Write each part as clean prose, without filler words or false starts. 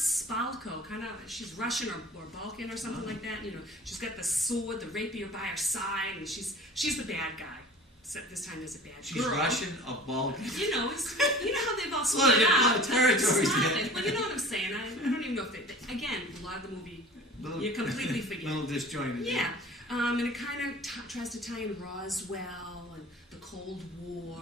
Spalko, she's Russian or Balkan or something like that. You know, she's got the sword, the rapier by her side, and she's the bad guy. Except this time there's a bad girl. She's Russian or Balkan. You know how they've all split up. A lot of territories there. Well, you know what I'm saying. I don't even know if they again, a lot of the movie, you completely forget. Little disjointed. Yeah. And it kind of tries to tie in Roswell and the Cold War.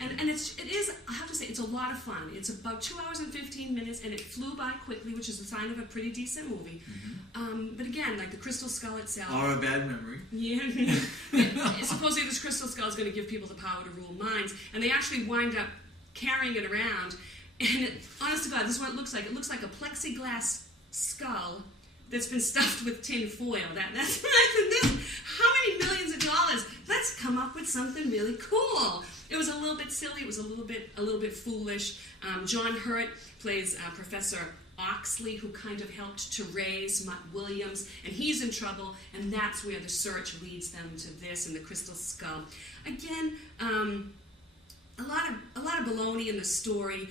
And it is, I have to say, it's a lot of fun. It's about 2 hours and 15 minutes, and it flew by quickly, which is a sign of a pretty decent movie. But again, like the Crystal Skull itself. Or a bad memory. Yeah. Supposedly this Crystal Skull is going to give people the power to rule minds, and they actually wind up carrying it around. And honest to God, this is what it looks like. It looks like a plexiglass skull that's been stuffed with tin foil. That's how many millions of dollars? Let's come up with something really cool. It was a little bit silly. It was a little bit foolish. John Hurt plays Professor Oxley, who kind of helped to raise Mutt Williams, and he's in trouble, and that's where the search leads them to this and the Crystal Skull. Again, a lot of baloney in the story.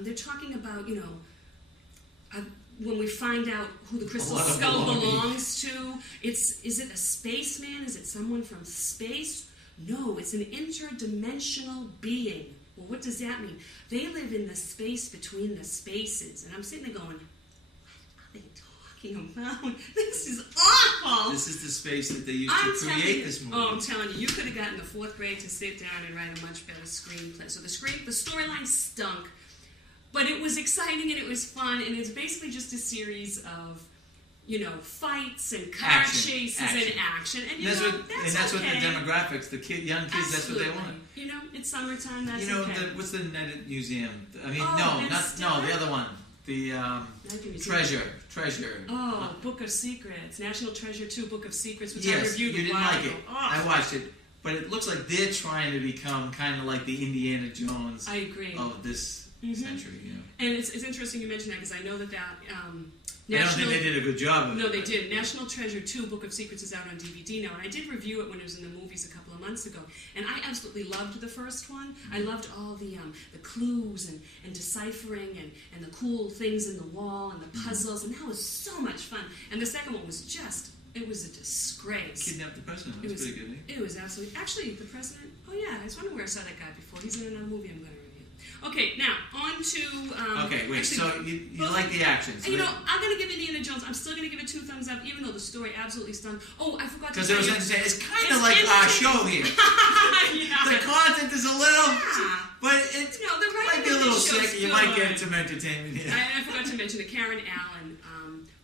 They're talking about, you know, when we find out who the Crystal Skull belongs to, is it a spaceman? Is it someone from space? No, it's an interdimensional being. Well, what does that mean? They live in the space between the spaces. And I'm sitting there going, what are they talking about? This is awful. This is the space that they used to create this movie. Oh, I'm telling you, you could have gotten the 4th grade to sit down and write a much better screenplay. So the storyline stunk. But it was exciting and it was fun, and it's basically just a series of, you know, fights and car chases and action. And that's what the demographics, the young kids, Absolutely. That's what they want. You know, it's summertime. That's what's the Netted Museum? I mean, the other one, the Treasure. Oh, Book of Secrets, National Treasure 2, Book of Secrets, which I reviewed. You didn't like it. Oh. I watched it, but it looks like they're trying to become kind of like the Indiana Jones. I agree. Of this. Century, you know. And it's interesting you mention that, because I know that I don't think they did a good job of it. No, they did. National Treasure 2, Book of Secrets, is out on DVD now, and I did review it when it was in the movies a couple of months ago, and I absolutely loved the first one. I loved all the clues and deciphering and the cool things in the wall and the puzzles, and that was so much fun. And the second one was it was a disgrace. Kidnapped the president. That was pretty good. It was absolutely... Actually, the president... Oh, yeah, I was wondering where I saw that guy before. He's in another movie I'm going to review. Okay, now, on to... okay, wait, so you like the action. So you know, I'm going to give Indiana Jones, I'm still going to give it 2 thumbs up, even though the story absolutely stunk. Oh, I forgot to say... Because it was interesting. It's kind of like our show here. Yeah. The content is a little... Yeah. But it might be a little sick. You might get some entertainment here. I forgot to mention that Karen Allen,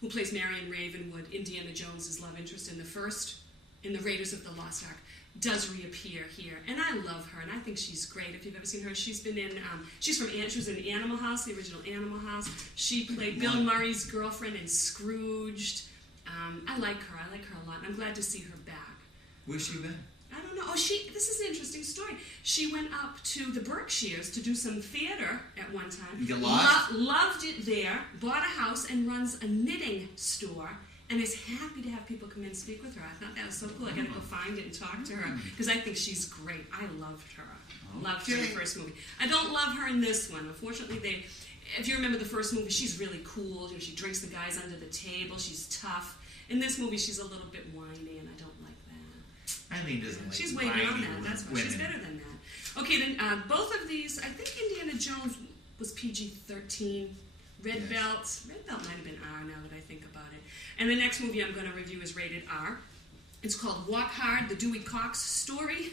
who plays Marion Ravenwood, Indiana Jones' love interest in the Raiders of the Lost Ark, does reappear here, and I love her, and I think she's great. If you've ever seen her, she's been in. She was in Animal House, the original Animal House. She played Bill Murray's girlfriend in Scrooged. I like her a lot, and I'm glad to see her back. Where's she been? I don't know. Oh, this is an interesting story. She went up to the Berkshires to do some theater at one time. You get lost? Loved it there. Bought a house and runs a knitting store. And is happy to have people come in and speak with her. I thought that was so cool. I got to go find it and talk to her, because I think she's great. I loved her. Loved her in the first movie. I don't love her in this one. Unfortunately, if you remember the first movie, she's really cool. You know, she drinks the guys under the table. She's tough. In this movie, she's a little bit whiny, and I don't like that. Eileen doesn't like She's way beyond that. That's why she's better than that. Okay, then both of these, I think Indiana Jones was PG-13. Red Belt might have been R now that I think about it. And the next movie I'm going to review is rated R. It's called Walk Hard, the Dewey Cox Story.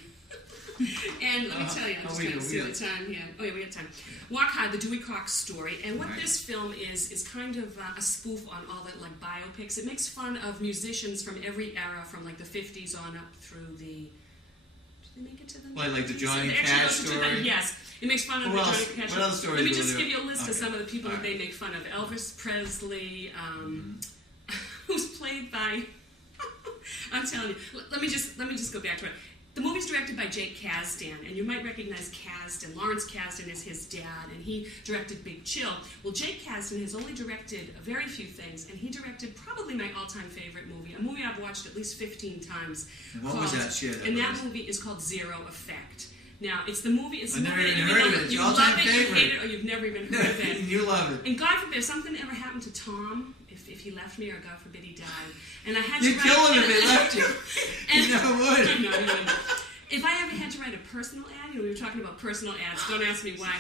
And let me tell you, I'm just trying to see the time here. Oh yeah, we have time. Walk Hard, the Dewey Cox Story. And what this film is kind of a spoof on all the like biopics. It makes fun of musicians from every era, from like the 50s on up through the... Did they make it to the... Like the Johnny Cash story? Yes. It makes fun of the Johnny Cash. What other stories? Let me just give you a list of some of the people that they make fun of. Elvis Presley, who's played by... I'm telling you. Let me just go back to it. The movie's directed by Jake Kasdan, and you might recognize Kasdan. Lawrence Kasdan is his dad, and he directed Big Chill. Well, Jake Kasdan has only directed very few things, and he directed probably my all-time favorite movie, a movie I've watched at least 15 times. And what was that shit? And that movie is called Zero Effect. Now, it's the movie. It's I've the never movie even that heard of it. It's you your love all-time it, you favorite. hate it, or you've never even heard of it. You love it. And God forbid, if something ever happened to Tom, if he left me, or God forbid he died, and I had You'd to kill write... him if he left you. And, You never would. No, he wouldn't. If I ever had to write a personal ad, we were talking about personal ads, don't ask me why,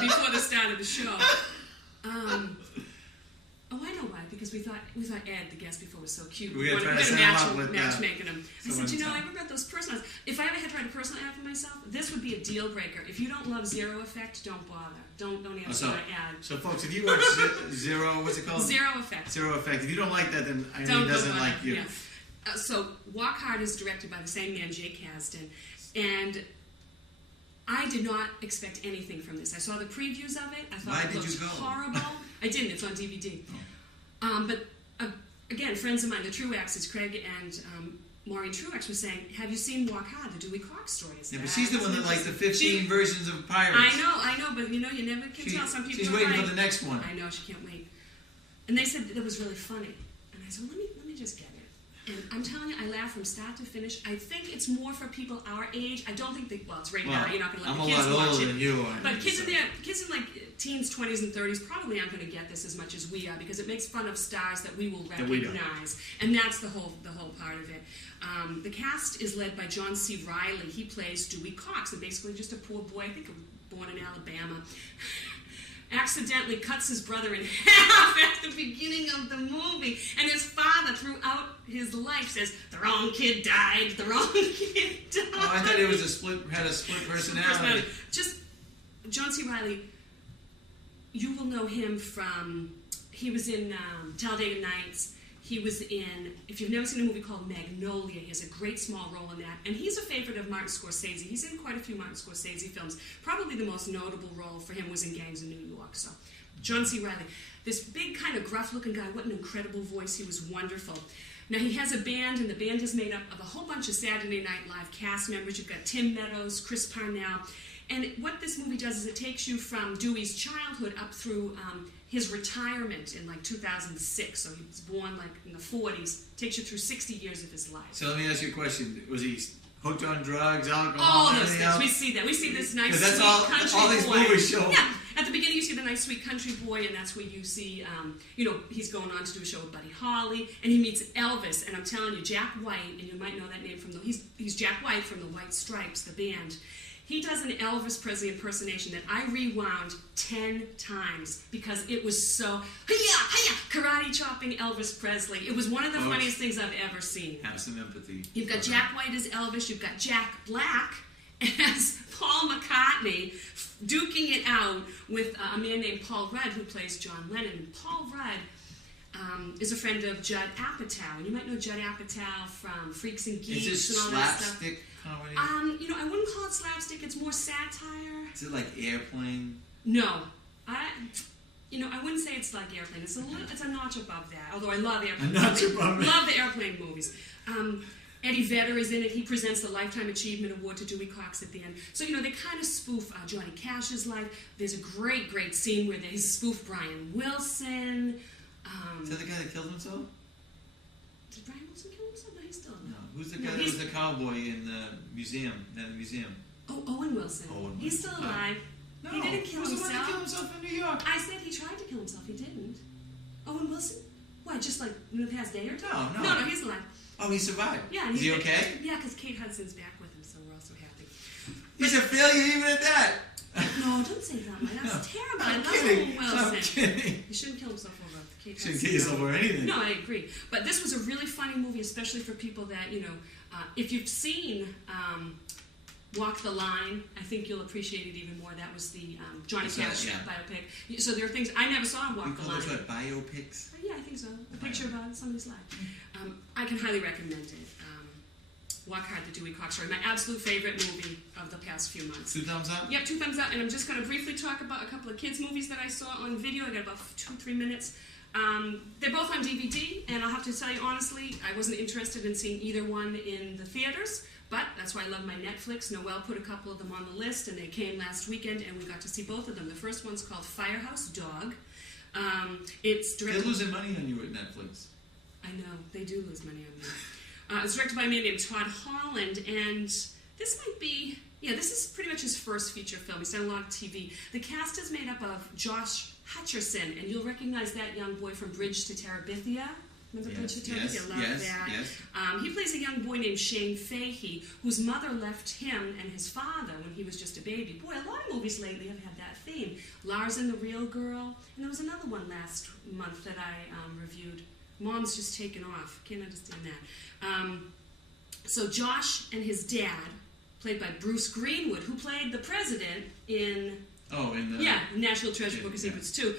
before the start of the show. I know why, because we thought Ed, the guest before, was so cute. We're going to try to matchmaking him. I said, I ever got those personal ads. If I ever had to write a personal ad for myself, this would be a deal breaker. If you don't love Zero Effect, don't bother. Don't answer my ad. So, folks, if you watch Zero, what's it called? Zero Effect. Zero Effect. If you don't like that, then Eileen doesn't like you. Yeah. So, Walk Hard is directed by the same man, Jake Kasdan, and I did not expect anything from this. I saw the previews of it. I thought it looked horrible. I didn't. It's on DVD. But again, friends of mine, the Truaxes, Craig and Maureen Truax, were saying, "Have you seen Walk Hard, the Dewey Cox stories?" Yeah, but she's the one that likes the 15 versions of Pirates. I know, but you never can tell. Some people she's waiting for the next one. I know, she can't wait. And they said that it was really funny, and I said, well, let me just get it. And I'm telling you, I laughed from start to finish. I think it's more for people our age. I don't think it's rated R. You're not going to let the kids watch it. I'm a lot older than you are. But kids in like teens, 20s, and 30s probably aren't going to get this as much as we are, because it makes fun of stars that we will recognize, and that's the whole part of it. The cast is led by John C. Reilly. He plays Dewey Cox, and basically just a poor boy, I think born in Alabama. Accidentally cuts his brother in half at the beginning of the movie, and his father throughout his life says, "The wrong kid died, the wrong kid died." Oh, I thought it was had a split personality. Just John C. Reilly, you will know him from, he was in Talladega Nights. He was in, if you've never seen a movie called Magnolia, he has a great small role in that. And he's a favorite of Martin Scorsese. He's in quite a few Martin Scorsese films. Probably the most notable role for him was in Gangs of New York. So, John C. Reilly, this big kind of gruff-looking guy, what an incredible voice. He was wonderful. Now, he has a band, and the band is made up of a whole bunch of Saturday Night Live cast members. You've got Tim Meadows, Chris Parnell. And what this movie does is it takes you from Dewey's childhood up through his retirement in like 2006. So he was born like in the 40s. Takes you through 60 years of his life. So let me ask you a question. Was he hooked on drugs, alcohol, all those things? Else? We see that. We see this nice, sweet that's country all these boy. movies show. Yeah. At the beginning, you see the nice, sweet country boy, and that's where you see, he's going on to do a show with Buddy Holly, and he meets Elvis. And I'm telling you, Jack White, and you might know that name from he's Jack White from the White Stripes, the band. He does an Elvis Presley impersonation that I rewound 10 times because it was so, hiya, karate chopping Elvis Presley. It was one of the funniest things I've ever seen. Have some empathy. You've got Jack White as Elvis. You've got Jack Black as Paul McCartney duking it out with a man named Paul Rudd who plays John Lennon. And Paul Rudd is a friend of Judd Apatow. And you might know Judd Apatow from Freaks and Geeks and all that stuff. Slapstick comedy? I wouldn't call it slapstick. It's more satire. Is it like Airplane? No. I wouldn't say it's like Airplane. It's a notch above that. Although I love Airplane. A notch above it. Love the Airplane movies. Eddie Vedder is in it. He presents the Lifetime Achievement Award to Dewey Cox at the end. So, they kind of spoof Johnny Cash's life. There's a great, great scene where they spoof Brian Wilson. Is that the guy that killed himself? Did Brian Wilson kill himself? No, he's still alive. No. Who's the guy that was the cowboy in the museum? Oh, Owen Wilson. He's still alive. No. He didn't kill himself. He was the one to kill himself in New York. I said he tried to kill himself. He didn't. Owen Wilson? What, just like in the past day or two? No. No, he's alive. Oh, he survived. Yeah. Is he okay? Yeah, because Kate Hudson's back with him, so we're all so happy. He's a failure even at that. No, don't say that, Mike. That's terrible. I'm I love kidding. Owen Wilson. I'm kidding. You shouldn't kill himself over Kate Hudson. Shouldn't kill yourself over anything. No, I agree. But this was a really funny movie, especially for people that, if you've seen Walk the Line, I think you'll appreciate it even more. That was the Johnny Cash biopic. So there are things, I never saw Walk the Line. You call those what, biopics? Yeah, I think so. A picture about somebody's life. I can highly recommend it. Walk Hard, the Dewey Cox story. My absolute favorite movie of the past few months. 2 thumbs up? Yep, 2 thumbs up. And I'm just going to briefly talk about a couple of kids' movies that I saw on video. I got about 2-3 minutes. They're both on DVD, and I'll have to tell you honestly, I wasn't interested in seeing either one in the theaters, but that's why I love my Netflix. Noelle put a couple of them on the list, and they came last weekend, and we got to see both of them. The first one's called Firehouse Dog. It's directed... They're losing money on you at Netflix. I know, they do lose money on me. It's directed by a man named Todd Holland, and this might be Yeah, this is pretty much his first feature film. He's done a lot of TV. The cast is made up of Josh Hutcherson, and you'll recognize that young boy from Bridge to Terabithia. Remember Bridge to Terabithia? Love that. Yes. He plays a young boy named Shane Fahey, whose mother left him and his father when he was just a baby. Boy, a lot of movies lately have had that theme. Lars and the Real Girl, and there was another one last month that I reviewed. Mom's Just Taken Off. Can't understand that. So Josh and his dad, played by Bruce Greenwood, who played the president in National Treasure Book of Secrets 2.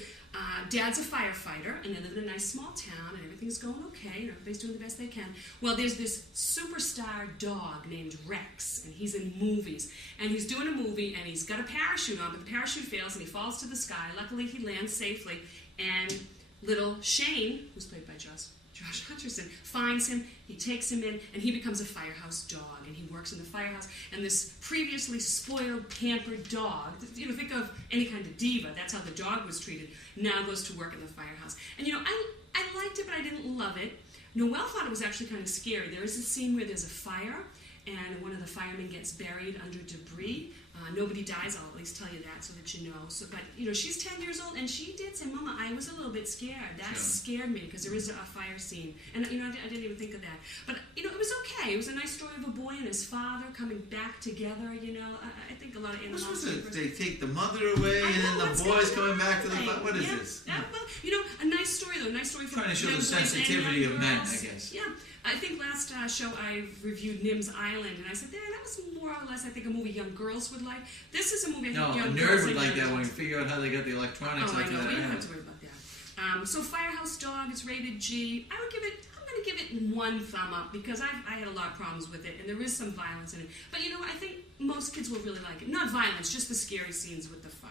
Dad's a firefighter, and they live in a nice small town, and everything's going okay, and everybody's doing the best they can. Well, there's this superstar dog named Rex, and he's in movies. And he's doing a movie, and he's got a parachute on, but the parachute fails, and he falls to the sky. Luckily, he lands safely, and little Shane, who's played by Josh Hutcherson, finds him, he takes him in, and he becomes a firehouse dog, and he works in the firehouse. And this previously spoiled, pampered dog, think of any kind of diva, that's how the dog was treated, now goes to work in the firehouse. And I liked it, but I didn't love it. Noelle thought it was actually kind of scary. There is a scene where there's a fire, and one of the firemen gets buried under debris. Nobody dies, I'll at least tell you that so that you know. But she's 10 years old, and she did say, Mama, I was a little bit scared. That scared me, because there is a fire scene. And, I didn't even think of that. But, it was okay. It was a nice story of a boy and his father coming back together, I think a lot of animals... They take the mother away, and then the boy's coming back to the... What is this? Well, a nice story, though. A nice story for trying to show the sensitivity of men, I guess. Yeah. I think last show I reviewed Nim's Island, and I said, that was more or less, I think, a movie young girls would like. This is a movie I think young girls would like that one. Figure out how they got the electronics. Oh, I know. We don't have to worry about that. So Firehouse Dog, it's rated G. I'm going to give it 1 thumb up, because I had a lot of problems with it, and there is some violence in it. But I think most kids will really like it. Not violence, just the scary scenes with the fire.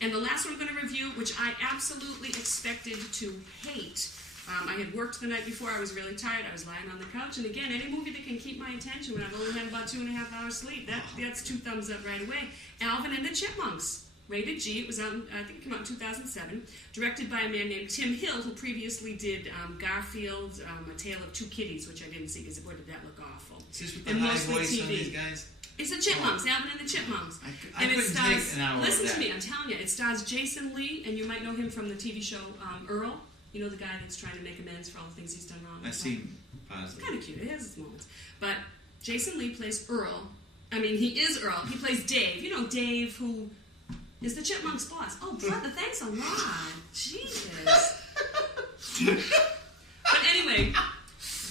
And the last one I'm going to review, which I absolutely expected to hate. I had worked the night before. I was really tired. I was lying on the couch. And again, any movie that can keep my attention when I've only had about 2.5 hours sleep, that's 2 thumbs up right away. Alvin and the Chipmunks, rated G. It was out, I think it came out in 2007. Directed by a man named Tim Hill, who previously did Garfield, A Tale of Two Kitties, which I didn't see because boy, did that look awful. Is this with the high voice on these guys? It's the Chipmunks, Alvin and the Chipmunks. I and it couldn't stars, take an hour listen of that. to me, I'm telling you, it stars Jason Lee, and you might know him from the TV show Earl. The guy that's trying to make amends for all the things he's done wrong. I've seen positive. Kind of cute. It has its moments. But Jason Lee plays Earl. He is Earl. He plays Dave. Dave, who is the Chipmunks' boss. Oh, brother, thanks a lot. Jesus. But anyway,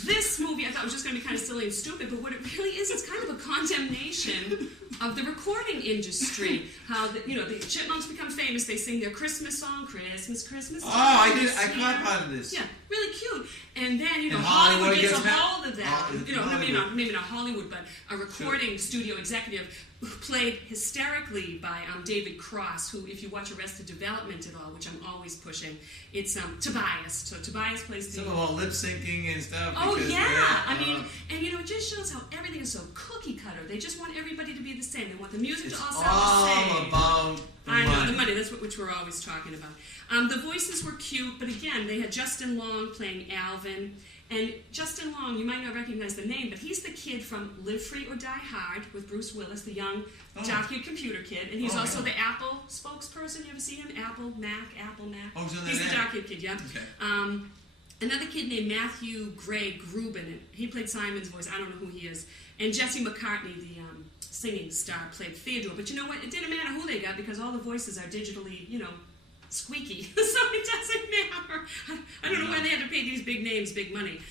this movie I thought was just going to be kind of silly and stupid, but what it really is, it's kind of a condemnation of the recording industry. How the Chipmunks become famous. They sing their Christmas song, Christmas, Christmas. Oh, I did. I caught part of this. Yeah, really cute. And then And Hollywood gets a gets hold of that. Maybe not Hollywood, but a recording Sure. studio executive played hysterically by David Cross, who, if you watch Arrested Development at all, which I'm always pushing, it's Tobias. So Tobias plays the... Some of all lip syncing and stuff. Oh, because yeah. It just shows how everything is so cookie cutter. They just want everybody to be the same. They want the music to all sound the same. All about the money. I know, the money. That's which we're always talking about. The voices were cute, but again, they had Justin Long playing Alvin. And Justin Long, you might not recognize the name, but he's the kid from Live Free or Die Hard with Bruce Willis, the young jockey computer kid. And he's also the Apple spokesperson. You ever see him? Apple Mac. Oh, so he's the jockey kid, yeah. Okay. Another kid named Matthew Gray Grubin, and he played Simon's voice. I don't know who he is. And Jesse McCartney, the singing star, played Theodore. But you know what? It didn't matter who they got because all the voices are digitally, squeaky. So it doesn't matter. I don't know why they had to pay these big names big money.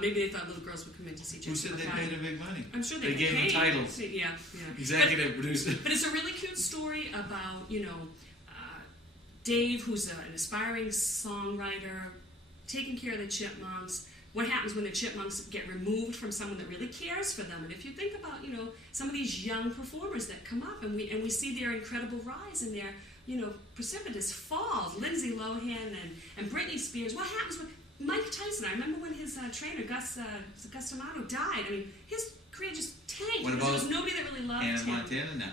Maybe they thought little girls would come in to see Jesse Who said McCartney. they paid her big money? I'm sure they gave paid. them titles. Yeah. Executive producer. But it's a really cute story about, Dave, who's an aspiring songwriter, taking care of the Chipmunks. What happens when the Chipmunks get removed from someone that really cares for them? And if you think about, some of these young performers that come up and we see their incredible rise and their, precipitous falls. Lindsay Lohan and Britney Spears. What happens with Mike Tyson? I remember when his trainer, Gus D'Amato, died. His career just tanked. What because about there was nobody that really loved Hannah him. Montana now?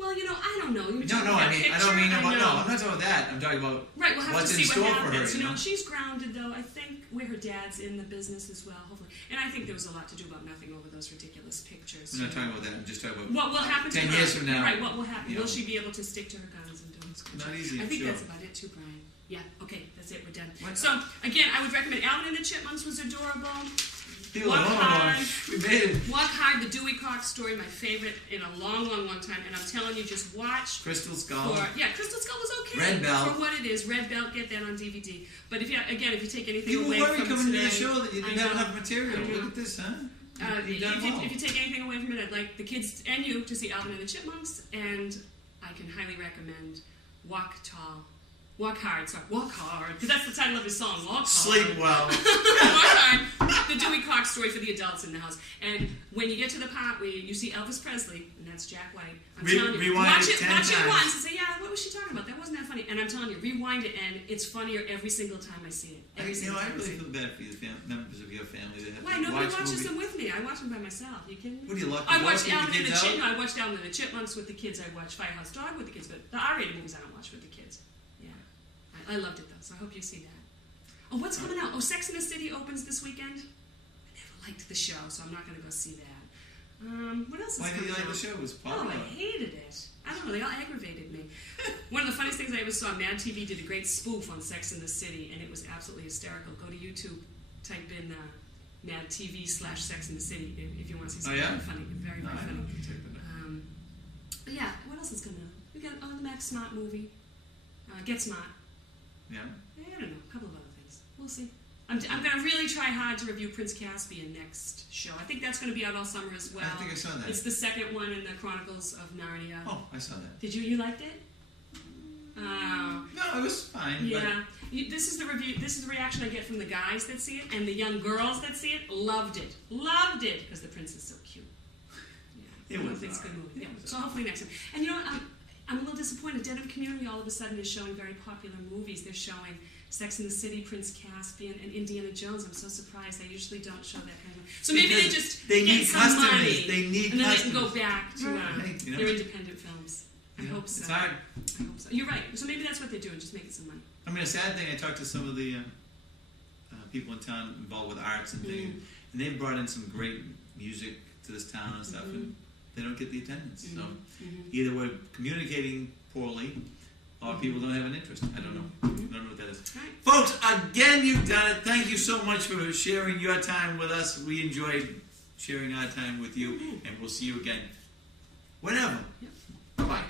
Well, I don't know. I don't mean about. No, I'm not talking about that. I'm talking about right. We'll have what's to see in store what for happens. her. She's grounded though. I think where her dad's in the business as well, hopefully. And I think there was a lot to do about nothing over those ridiculous pictures. I'm not talking about that. I'm just talking about what will happen 10 to her. years from now. Right. What will happen? Will she be able to stick to her guns and do it? Not easy. I think sure. that's about it too, Brian. Yeah. Okay. That's it. We're done. What? So again, I would recommend Alvin and the Chipmunks was adorable. Walk Hard. We made it. Walk Hard, the Dewey Cox story, my favorite in a long, long, long time. And I'm telling you, just watch. Crystal Skull. Crystal Skull was okay. Red Belt. For what it is. Red Belt, get that on DVD. But if you take anything You were away worried from coming today, to the show that you didn't have enough material. Look at this, huh? If you take anything away from it, I'd like the kids and you to see Alvin and the Chipmunks. And I can highly recommend Walk Hard, because that's the title of his song, Walk Hard. Sleep well. Walk Hard, the Dewey Cox story for the adults in the house. And when you get to the part where you see Elvis Presley, and that's Jack White, I'm telling you, watch it once and say, yeah, what was she talking about? That wasn't that funny. And I'm telling you, rewind it, and it's funnier every single time I see it. I really feel bad for the members of your family that have Why? to Nobody watch watches movies. them with me. I watch them by myself. You kidding me? What do you like? I watched Alvin and the Chipmunks with the kids. I watched Firehouse Dog with the kids, but the R-rated movies I don't watch with the kids. I loved it though, so I hope you see that. Oh, what's coming out? Oh, Sex and the City opens this weekend. I never liked the show, so I'm not going to go see that. What else is coming out? Why did you like the show? It was popular. Oh, I hated it. I don't know, they all aggravated me. One of the funniest things I ever saw, Mad TV did a great spoof on Sex and the City, and it was absolutely hysterical. Go to YouTube, type in Mad TV / Sex and the City if you want to see something funny. Very, very funny. But yeah, what else is coming out? We got the Max Smart movie. Get Smart. Yeah. I don't know, a couple of other things. We'll see. I'm going to really try hard to review Prince Caspian next show. I think that's going to be out all summer as well. I think I saw that. It's the second one in the Chronicles of Narnia. Oh, I saw that. Did you? You liked it? No, it was fine. Yeah. This is the review. This is the reaction I get from the guys that see it, and the young girls that see it loved it. Loved it because the prince is so cute. Yeah. It was a good movie. Yeah. So hopefully next time. And you know what? I'm a little disappointed. Dead of Community all of a sudden is showing very popular movies. They're showing Sex and the City, Prince Caspian, and Indiana Jones. I'm so surprised. They usually don't show that kind of. So maybe they need some customers. money. They need and then customers. they can go back to their independent films. I hope so. It's hard. I hope so. You're right. So maybe that's what they're doing, just making some money. I mean, a sad thing. I talked to some of the people in town involved with arts and things, and they've brought in some great music to this town and stuff, and they don't get the attendance. So either we're communicating poorly, or people don't have an interest. I don't know. I don't know what that is. Right. Folks, again, you've done it. Thank you so much for sharing your time with us. We enjoyed sharing our time with you, and we'll see you again whenever. Yep. Bye-bye.